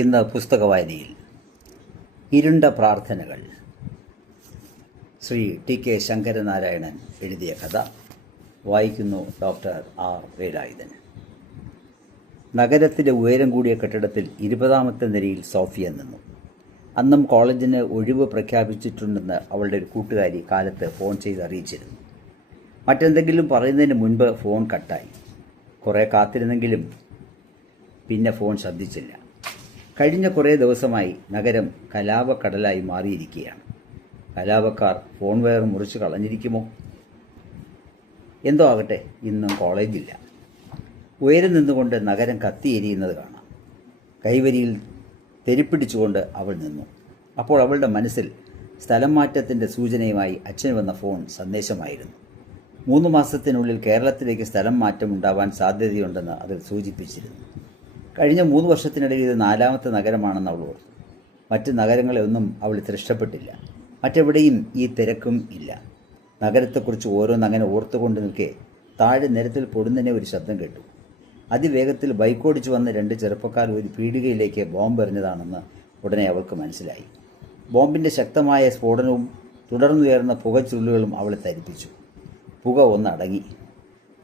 ഇന്ന് പുസ്തകവായനയിൽ ഇരുണ്ട പ്രാർത്ഥനകൾ, ശ്രീ ടി കെ ശങ്കരനാരായണൻ എഴുതിയ കഥ വായിക്കുന്നു ഡോക്ടർ ആർ വേലായുധൻ. നഗരത്തിലെ ഉയരം കൂടിയ കെട്ടിടത്തിൽ 20ാമത്തെ നിലയിൽ സോഫിയ നിന്നു. അന്നും കോളേജിന് ഒഴിവ് പ്രഖ്യാപിച്ചിട്ടുണ്ടെന്ന് അവളുടെ ഒരു കൂട്ടുകാരി കാലത്ത് ഫോൺ ചെയ്ത് അറിയിച്ചിരുന്നു. മറ്റെന്തെങ്കിലും പറയുന്നതിന് മുൻപ് ഫോൺ കട്ടായി. കുറേ കാത്തിരുന്നെങ്കിലും പിന്നെ ഫോൺ ശബ്ദിച്ചില്ല. കഴിഞ്ഞ കുറേ ദിവസമായി നഗരം കലാപക്കടലായി മാറിയിരിക്കുകയാണ്. കലാപക്കാർ ഫോൺ വയർ മുറിച്ച് കളഞ്ഞിരിക്കുമോ? എന്തോ ആകട്ടെ, ഇന്നും കോളേജില്ല. ഉയരം നിന്നുകൊണ്ട് നഗരം കത്തിയെരിയുന്നത് കാണാം. കൈവരിയിൽ തെരിപ്പിടിച്ചുകൊണ്ട് അവൾ നിന്നു. അപ്പോൾ അവളുടെ മനസ്സിൽ സ്ഥലം മാറ്റത്തിൻ്റെ സൂചനയുമായി അച്ഛന് വന്ന ഫോൺ സന്ദേശമായിരുന്നു. 3 മാസത്തിനുള്ളിൽ കേരളത്തിലേക്ക് സ്ഥലം മാറ്റമുണ്ടാവാൻ സാധ്യതയുണ്ടെന്ന് അതിൽ സൂചിപ്പിച്ചിരുന്നു. കഴിഞ്ഞ 3 വർഷത്തിനിടയിൽ ഇത് 4ാമത്തെ നഗരമാണെന്ന് അവൾ ഓർത്തു. മറ്റ് നഗരങ്ങളെ ഒന്നും അവൾ ഇത്ര ഇഷ്ടപ്പെട്ടില്ല. മറ്റെവിടെയും ഈ തിരക്കും ഇല്ല. നഗരത്തെക്കുറിച്ച് ഓരോന്നങ്ങനെ ഓർത്തുകൊണ്ട് നിൽക്കെ താഴെ നിരത്തിൽ പൊടുന്നതിനെ ഒരു ശബ്ദം കേട്ടു. അതിവേഗത്തിൽ ബൈക്കോടിച്ചു വന്ന 2 ചെറുപ്പക്കാർ ഒരു പീടികയിലേക്ക് ബോംബ് എറിഞ്ഞതാണെന്ന് ഉടനെ അവൾക്ക് മനസ്സിലായി. ബോംബിൻ്റെ ശക്തമായ സ്ഫോടനവും തുടർന്നുയർന്ന പുകച്ചുരുളുകളും അവളെ തരിപ്പിച്ചു. പുക ഒന്നടങ്ങി.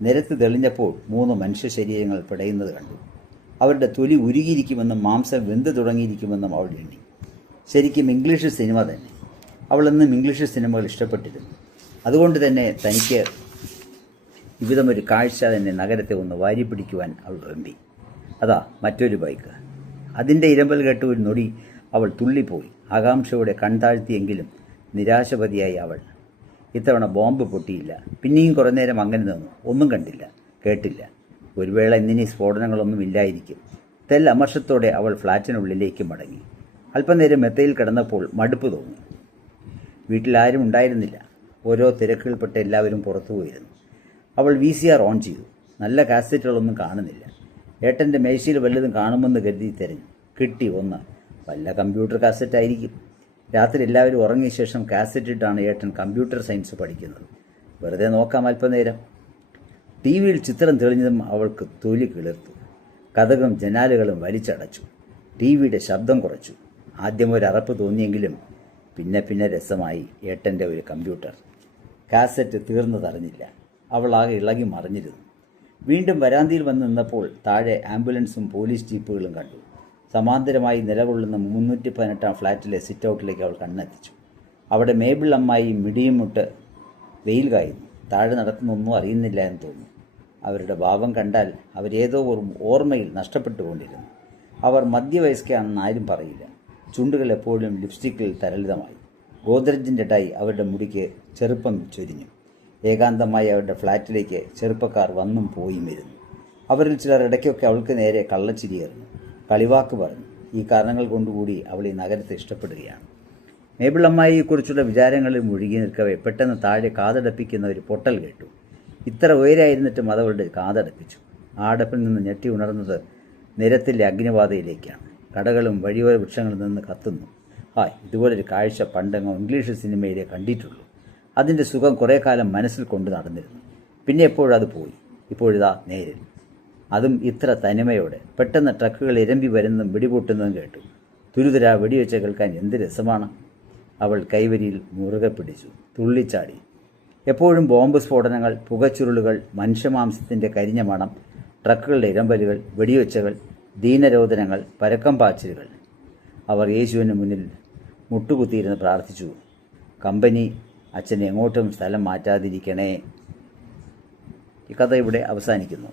നിരത്ത് തെളിഞ്ഞപ്പോൾ 3 മനുഷ്യ ശരീരങ്ങൾ പിടയുന്നത് കണ്ടു. അവരുടെ തൊലി ഉരുകിയിരിക്കുമെന്നും മാംസം വെന്ത് തുടങ്ങിയിരിക്കുമെന്നും അവൾ എണ്ണി. ശരിക്കും ഇംഗ്ലീഷ് സിനിമ തന്നെ. അവളെന്നും ഇംഗ്ലീഷ് സിനിമകൾ ഇഷ്ടപ്പെട്ടിരുന്നു. അതുകൊണ്ട് തന്നെ തനിക്ക് ഇവിധമൊരു കാഴ്ച തന്നെ നഗരത്തെ ഒന്ന് വാരിപ്പിടിക്കുവാൻ അവൾ വെമ്പി. അതാ മറ്റൊരു ബൈക്ക്. അതിൻ്റെ ഇരമ്പൽ കേട്ട് ഒരു നൊടി അവൾ തുള്ളിപ്പോയി. ആകാംക്ഷയോടെ കൺതാഴ്ത്തിയെങ്കിലും നിരാശപതിയായി അവൾ. ഇത്തവണ ബോംബ് പൊട്ടിയില്ല. പിന്നെയും കുറേ നേരം അങ്ങനെ നിന്നു. ഒന്നും കണ്ടില്ല, കേട്ടില്ല. ഒരു വേള ഇന്നിനി സ്ഫോടനങ്ങളൊന്നും ഇല്ലായിരിക്കും. തെല്ലമർഷത്തോടെ അവൾ ഫ്ലാറ്റിനുള്ളിലേക്ക് മടങ്ങി. അല്പനേരം മെത്തയിൽ കിടന്നപ്പോൾ മടുപ്പ് തോന്നി. വീട്ടിലാരും ഉണ്ടായിരുന്നില്ല. ഓരോ തിരക്കുകൾപ്പെട്ട് എല്ലാവരും പുറത്തുപോയിരുന്നു. അവൾ VCR ഓൺ ചെയ്തു. നല്ല കാസറ്റുകളൊന്നും കാണുന്നില്ല. ഏട്ടൻ്റെ മേശയിൽ വല്ലതും കാണുമെന്ന് കരുതി തിരഞ്ഞു. കിട്ടി ഒന്ന്. വല്ല കമ്പ്യൂട്ടർ കാസറ്റായിരിക്കും. രാത്രി എല്ലാവരും ഉറങ്ങിയ ശേഷം കാസറ്റിട്ടാണ് ഏട്ടൻ കമ്പ്യൂട്ടർ സയൻസ് പഠിക്കുന്നത്. വെറുതെ നോക്കാം അല്പനേരം. TV-യിൽ ചിത്രം തെളിഞ്ഞതും അവൾക്ക് തൊലി കിളിർത്തു. കതകും ജനാലുകളും വലിച്ചടച്ചു. TV-യുടെ ശബ്ദം കുറച്ചു. ആദ്യം ഒരു അറപ്പ് തോന്നിയെങ്കിലും പിന്നെ രസമായി. ഏട്ടൻ്റെ ഒരു കമ്പ്യൂട്ടർ. കാസറ്റ് തീർന്നതറിഞ്ഞില്ല. അവൾ ആകെ ഇളകി മറിഞ്ഞിരുന്നു. വീണ്ടും വരാന്തിയിൽ വന്ന് നിന്നപ്പോൾ താഴെ ആംബുലൻസും പോലീസ് ജീപ്പുകളും കണ്ടു. സമാന്തരമായി നിലകൊള്ളുന്ന 318-ാം ഫ്ലാറ്റിലെ സിറ്റ് ഔട്ടിലേക്ക് അവൾ കണ്ണെത്തിച്ചു. അവിടെ മേബിൾ അമ്മായി മിടിയും മുട്ട് വെയിൽ കായുന്നു. താഴെ നടക്കുന്നൊന്നും അറിയുന്നില്ല എന്ന് തോന്നുന്നു. അവരുടെ ഭാവം കണ്ടാൽ അവരേതോ ഓർമ്മയിൽ നഷ്ടപ്പെട്ടുകൊണ്ടിരുന്നു. അവർ മധ്യവയസ്കയാണെന്ന് ആരും പറയില്ല. ചുണ്ടുകൾ എപ്പോഴും ലിപ്സ്റ്റിക്കിൽ തരളിതമായി. ഗോദ്രജിൻ്റെ ടൈ അവരുടെ മുടിക്ക് ചെറുപ്പം ചൊരിഞ്ഞു. ഏകാന്തമായി അവരുടെ ഫ്ലാറ്റിലേക്ക് ചെറുപ്പക്കാർ വന്നും പോയും വരുന്നു. അവരിൽ ചിലർ ഇടയ്ക്കൊക്കെ അവൾക്ക് നേരെ കള്ളച്ചിരിയെറിഞ്ഞു, കളിവാക്ക് പറഞ്ഞു. ഈ കാരണങ്ങൾ കൊണ്ടുകൂടി അവൾ ഈ നഗരത്തെ ഇഷ്ടപ്പെടുകയാണ്. മേബിൾ അമ്മായിയെക്കുറിച്ചുള്ള വിചാരങ്ങളിൽ മുഴുകി നിൽക്കവേ പെട്ടെന്ന് താഴെ കാതടപ്പിക്കുന്ന ഒരു പൊട്ടൽ കേട്ടു. ഇത്ര ഉയരായിരുന്നിട്ടും അതവളുടെ കാതടപ്പിച്ചു. ആ അടപ്പിൽ നിന്ന് ഞെട്ടി ഉണർന്നത് നിരത്തിലെ അഗ്നിബാധയിലേക്കാണ്. കടകളും വഴിയോര വൃക്ഷങ്ങളിൽ നിന്ന് കത്തുന്നു. ഇതുപോലൊരു കാഴ്ച പണ്ടെങ്ങോ ഇംഗ്ലീഷ് സിനിമയിലെ കണ്ടിട്ടുള്ളൂ. അതിൻ്റെ സുഖം കുറേ കാലം മനസ്സിൽ കൊണ്ട് നടന്നിരുന്നു. പിന്നെ എപ്പോഴത് പോയി. ഇപ്പോഴിതാ നേരിൽ. അതും ഇത്ര തനിമയോടെ. പെട്ടെന്ന് ട്രക്കുകൾ ഇരമ്പി വരുന്നതും വെടിപൊട്ടുന്നതും കേട്ടു. തുരുതുരാ വെടിവെച്ച് കേൾക്കാൻ എന്ത് രസമാണ്. അവൾ കൈവരിയിൽ മുറുകെ പിടിച്ചു. തുള്ളിച്ചാടി. എപ്പോഴും ബോംബ് സ്ഫോടനങ്ങൾ, പുകച്ചുരുളുകൾ, മനുഷ്യമാംസത്തിൻ്റെ കരിഞ്ഞ മണം, ട്രക്കുകളുടെ ഇരമ്പലുകൾ, വെടിവെച്ചകൾ, ദീനരോധനങ്ങൾ, പരക്കം പാച്ചിലുകൾ. അവർ യേശുവിന് മുന്നിൽ മുട്ടുകുത്തിയിരുന്ന് പ്രാർത്ഥിച്ചു. കമ്പനി അച്ഛനെ എങ്ങോട്ടും സ്ഥലം മാറ്റാതിരിക്കണേ. ഈ കഥ ഇവിടെ അവസാനിക്കുന്നു.